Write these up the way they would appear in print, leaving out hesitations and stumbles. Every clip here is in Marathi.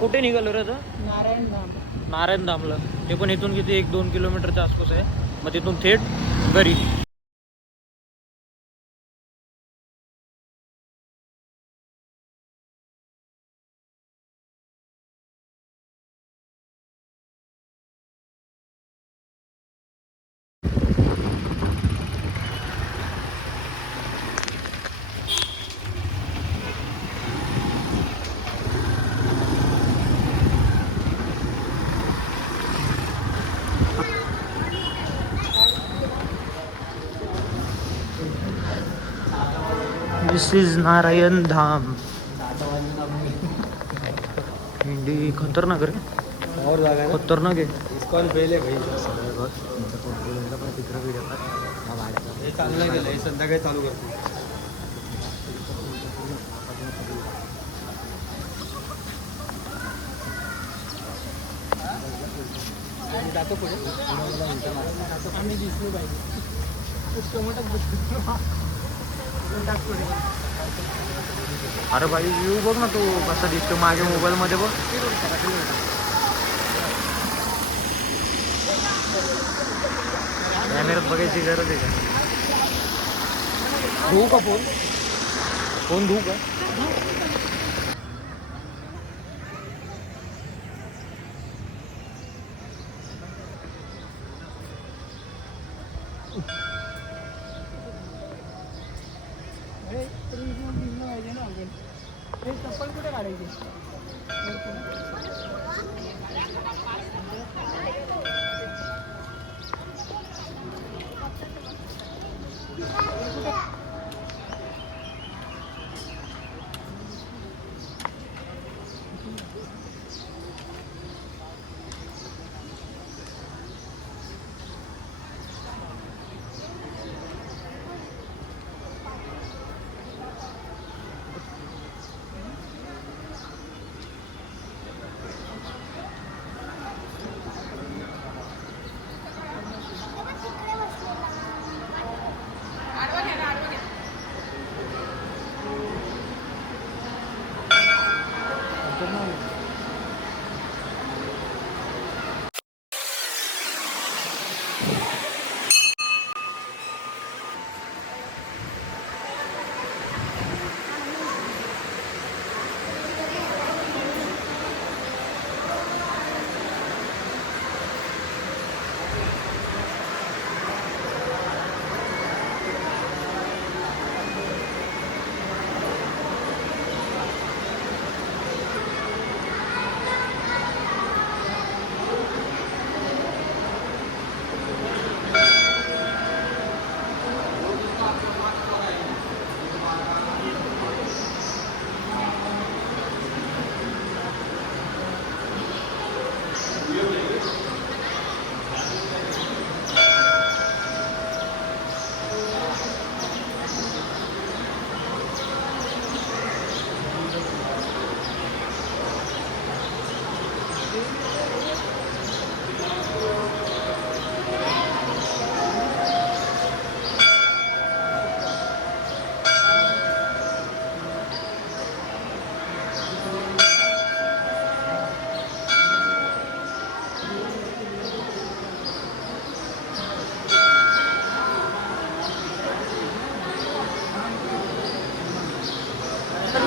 कुठे निघालो रे आता? नारायण धामला. ते पण इथून किती 1-2 किलोमीटरच्या आसपास आहे. मग तिथून थेट घरी. दिस इज नारायण धाम. हिंदी खतरनाक रे. और जागा खतरनाक आहे. इसकॉन पहिले भाई हे चांगलं केलं. हे संध्याकाळी चालू करतो. जातो पुढे. आम्ही दिसलो पाहिजे. अरे भाई व्ह्यू बघ ना तू कसा दिसतो माझ्या मोबाईल मध्ये बघ. कॅमेऱ्यात बघायची गरज आहे का? धुवू का फोन धुवू का? चप्पल कुठे काढायची?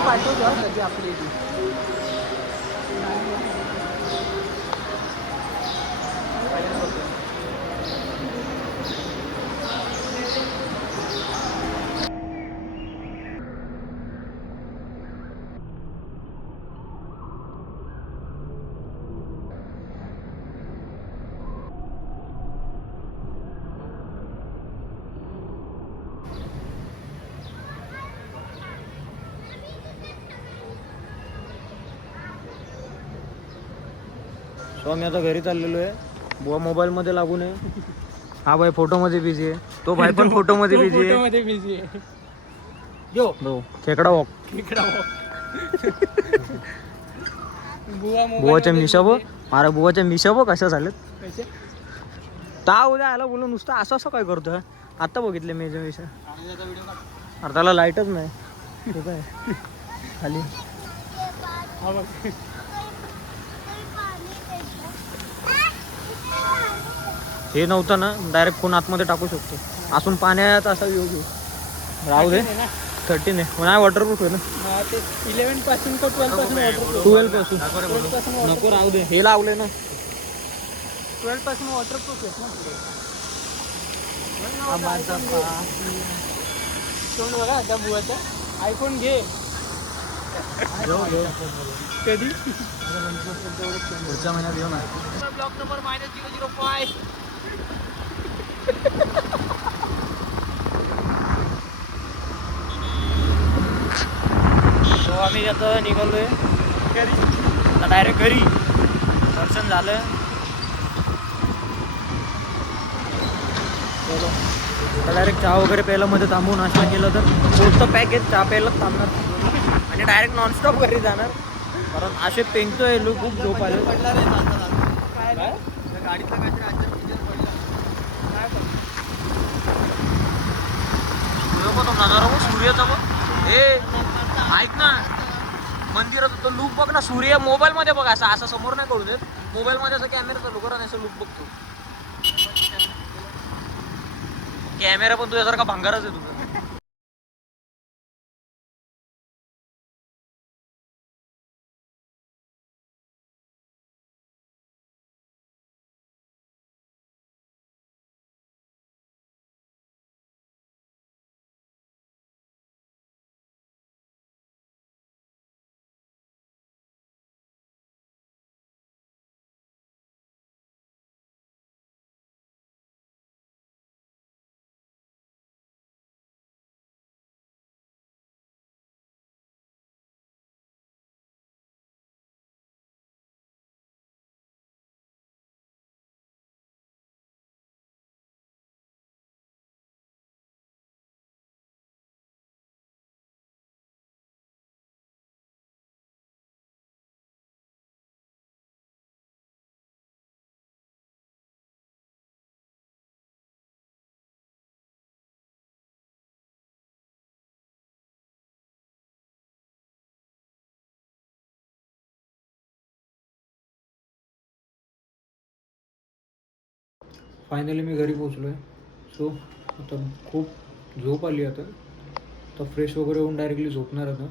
पाठवतो आपली सो आम्ही आता घरी चाललेलो आहे. बुवा मोबाईल मध्ये लागून आहे. हा भाई फोटो मध्ये बिझी आहे. तो भाई पण फोटो मध्ये बिझी आहे. यो खेकडा वॉक. बुवाच्या मिशा बघ, मारा बुवाच्या मिशा बघ कशा झाल्यात. ता उद्या आला बोलून नुसतं असं असं काय करतोय. आता बघितले मी मिशा. अरे त्याला लाईटच नाही. ठीक आहे खाली हे नव्हतं ना, डायरेक्ट कोण आतमध्ये टाकू शकतो. असून पाण्याचा असा व्ह्यू घेऊ. राहू दे. 13 आहे नाही, वॉटरप्रूफ आहे ना. 11 पासून का 12 पासून वॉटरप्रूफ. 12 पासून नको, राहू दे. हे लावले ना 12 पासून वॉटरप्रूफ आहे ना. बघा आता बुवाचा आयफोन घे. कधी पुढच्या महिन्यात येऊ ना. Block number -005. तो आम्ही आता निघालोय घरी. आता डायरेक्ट घरी. दर्शन झालं. चलो आता डायरेक्ट चहा वगैरे प्यायला मध्ये थांबून नाश्ता केलं तर पोचतं पॅकेज. चहा प्यायलाच थांबणार आणि डायरेक्ट नॉनस्टॉप घरी जाणार. कारण असे पेंगतोय लोक, खूप झोप आले. काय गाडीतला काहीतरी अचानक इंजन पडलं. नजारा बघ सूर्याचा बघ. हे ऐक ना, मंदिरात तो लूक बघ ना. सूर्य मोबाईल मध्ये बघ, असा असा समोर नाही कळू देत. मोबाईल मध्ये असं कॅमेरा चालू करा आणि असं लूक बघतो. कॅमेरा पण तुझ्यासारखा भंगारच आहे तुझा. फायनली मी घरी पोचलो आहे. सो आता खूप झोप आली. आता फ्रेश वगैरे होऊन डायरेक्टली झोपणार. आता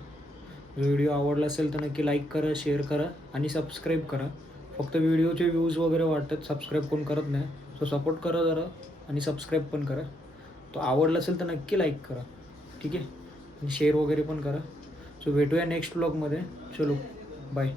जो व्हिडिओ आवडला असेल तर नक्की लाईक करा, शेअर करा आणि सबस्क्राईब करा. फक्त व्हिडिओचे व्ह्यूज वगैरे वाटतात, सबस्क्राईब कोण करत नाही. सो सपोर्ट करा जरा आणि सबस्क्राईब पण करा. तो आवडला असेल तर नक्की लाईक करा, ठीक आहे, आणि शेअर वगैरे पण करा. सो भेटूया नेक्स्ट व्लॉगमध्ये. चलो बाय.